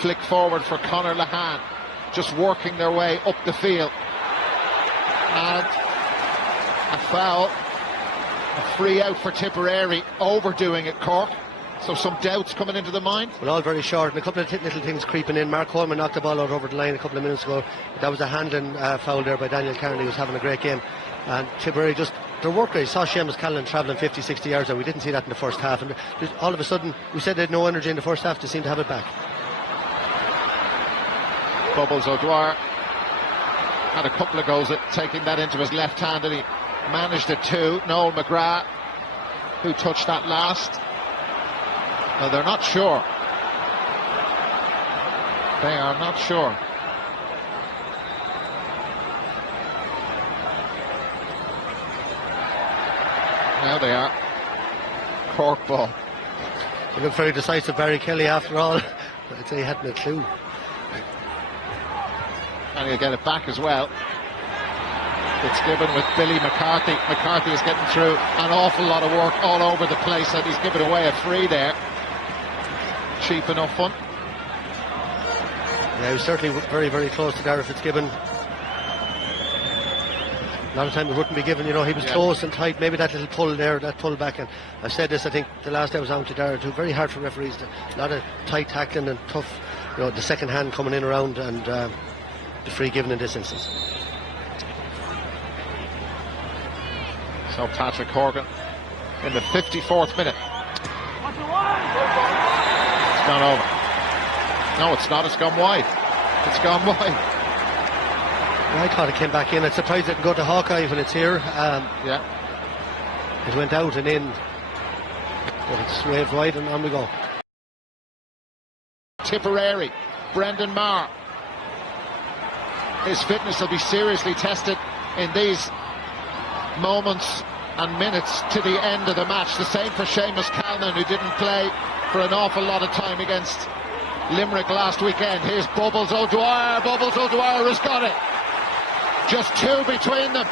flick forward for Conor Lehane, just working their way up the field. And a foul, a free out for Tipperary, overdoing it, Cork. So some doubts coming into the mind. Well, all very short, and a couple of little things creeping in. Mark Coleman knocked the ball out over the line a couple of minutes ago. That was a handling foul there by Daniel Carney, who's having a great game. And Tipperary just, their work rate, saw Seamus Callan travelling 50-60 yards, and we didn't see that in the first half. And all of a sudden, we said they had no energy in the first half, they seem to have it back. Bubbles O'Dwyer had a couple of goes at taking that into his left hand, and he managed it too. Noel McGrath, who touched that last. No, they're not sure. They are not sure. Now they are. Cork ball. They look very decisive, Barry Kelly, after all. I'd say he hadn't a clue. And he'll get it back as well. It's given with Billy McCarthy. McCarthy is getting through an awful lot of work all over the place, and he's given away a free there. Cheap enough one. Yeah, he was certainly very, very close to Darragh Fitzgibbon. A lot of time it wouldn't be given, you know, he was close and tight. Maybe that little pull there, that pull back. And I said this, I think, the last I was on to Darragh too. Very hard for referees. A lot of tight tackling and tough, you know, the second hand coming in around, and the free given in this instance. So Patrick Horgan in the 54th minute. It's gone over. No, it's not. It's gone wide. It's gone wide. I thought it came back in. I'm surprised it can go to Hawkeye when it's here. Yeah. It went out and in, but it's waved wide, and on we go. Tipperary, Brendan Maher. His fitness will be seriously tested in these moments and minutes to the end of the match. The same for Seamus Callan, who didn't play for an awful lot of time against Limerick last weekend. Here's Bubbles O'Dwyer. Bubbles O'Dwyer has got it. Just two between them.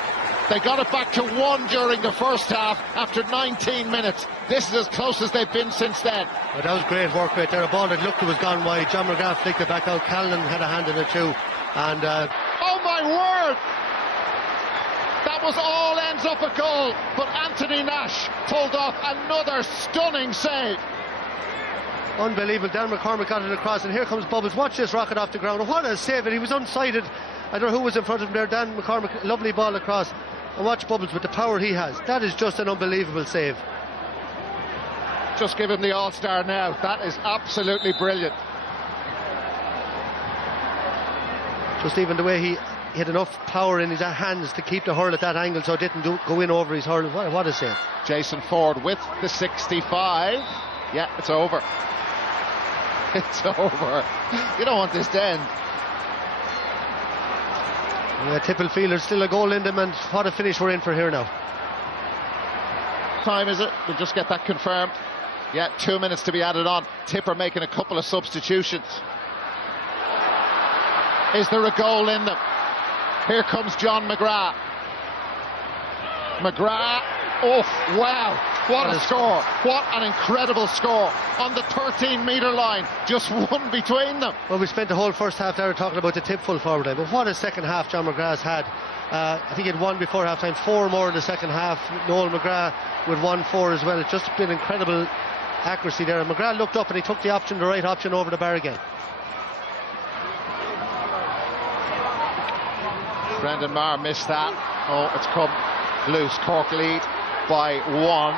They got it back to one during the first half after 19 minutes. This is as close as they've been since then. Well, that was great work right there. A ball that looked it was gone wide. John McGrath flicked it back out. Callan had a hand in it too. And oh my word! That was all ends up a goal, but Anthony Nash pulled off another stunning save. Unbelievable. Dan McCormick got it across, and here comes Bubbles. Watch this rocket off the ground. What a save! And he was unsighted. I don't know who was in front of him there. Dan McCormick, lovely ball across. And watch Bubbles with the power he has. That is just an unbelievable save. Just give him the All-Star now. That is absolutely brilliant. Just even the way he had enough power in his hands to keep the hurl at that angle, so it didn't go in over his hurl. What a save. Jason Ford with the 65. Yeah, it's over. It's over. You don't want this to end. Yeah, Tipple feel there's still a goal in them, and what a finish we're in for here now. Time is it? We'll just get that confirmed. Yeah, 2 minutes to be added on. Tipper making a couple of substitutions. Is there a goal in them? Here comes John McGrath. McGrath, oh wow, what a score. What an incredible score on the 13-metre line, just one between them. Well, we spent the whole first half there talking about the tip full forward line, but what a second half John McGrath's had. I think he had one before half time, four more in the second half. Noel McGrath with 1-4 as well. It's just been incredible accuracy there, and McGrath looked up and he took the option, the right option, over the bar again. Brendan Maher missed that. Oh, it's come loose. Cork lead by one.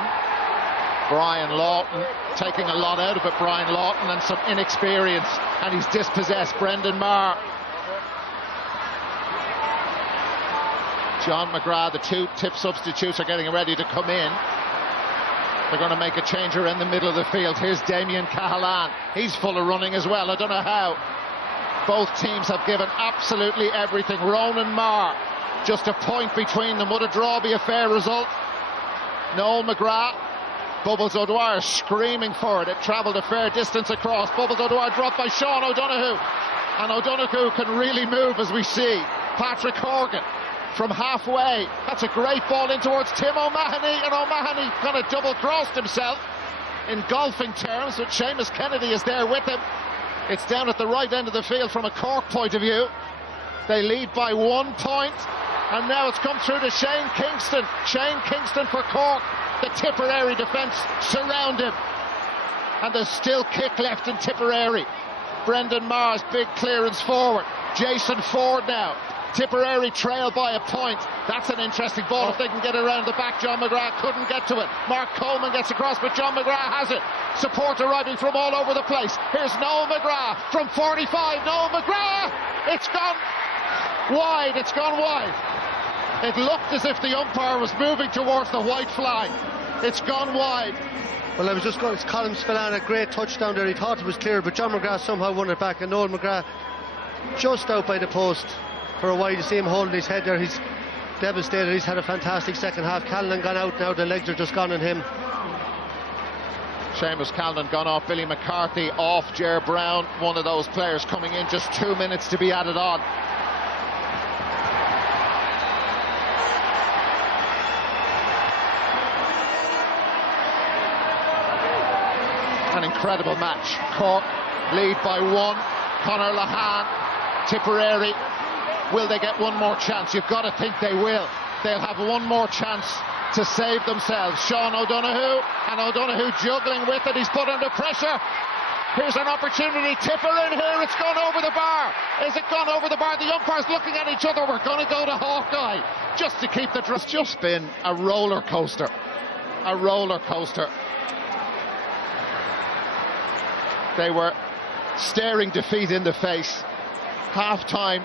Brian Lawton taking a lot out of it. Brian Lawton and some inexperience, and he's dispossessed. Brendan Maher. John McGrath, the two tip substitutes are getting ready to come in. They're going to make a change around the middle of the field. Here's Damien Cahalan. He's full of running as well. I don't know how. Both teams have given absolutely everything. Ronan Marr, just a point between them. Would a draw be a fair result? Noel McGrath, Bubbles O'Dwyer screaming for it. It travelled a fair distance across. Bubbles O'Dwyer dropped by Sean O'Donoghue. And O'Donoghue can really move, as we see. Patrick Horgan from halfway. That's a great ball in towards Tim O'Mahony. And O'Mahony kind of double-crossed himself in golfing terms, but Seamus Kennedy is there with him. It's down at the right end of the field from a Cork point of view. They lead by 1 point, and now it's come through to Shane Kingston. Shane Kingston for Cork. The Tipperary defence surround him, and there's still kick left in Tipperary. Brendan Mars, big clearance forward. Jason Ford now. Tipperary trail by a point. That's an interesting ball if they can get around the back. John McGrath couldn't get to it. Mark Coleman gets across, but John McGrath has it. Support arriving from all over the place. Here's Noel McGrath from 45. Noel McGrath! It's gone wide. It's gone wide. It looked as if the umpire was moving towards the white flag. It's gone wide. Well, I was just going, it's Colin Spillane, a great touchdown there. He thought it was clear, but John McGrath somehow won it back, and Noel McGrath just out by the post for a while. You see him holding his head there. He's devastated. He's had a fantastic second half. Callan gone out now. The legs are just gone on him. Seamus Callan gone off. Billy McCarthy off. Ger Brown, one of those players coming in. Just 2 minutes to be added on. An incredible match. Cork lead by 1. Conor Lahan, Tipperary. Will they get one more chance? You've got to think they will. They'll have one more chance to save themselves. Sean O'Donoghue, and O'Donoghue juggling with it. He's put under pressure. Here's an opportunity. Tipper in here. It's gone over the bar. Is it gone over the bar? The umpires looking at each other. We're going to go to Hawkeye just to keep the draw. It's just been a roller coaster. A roller coaster. They were staring defeat in the face. Half time.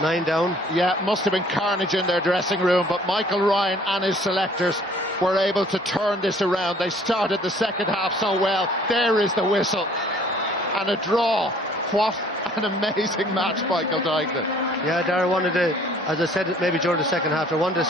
9 down. Yeah, must have been carnage in their dressing room, but Michael Ryan and his selectors were able to turn this around. They started the second half so well. There is the whistle. And a draw. What an amazing match, Michael Duignan. Yeah, Dara wanted to, as I said maybe during the second half, they wanted to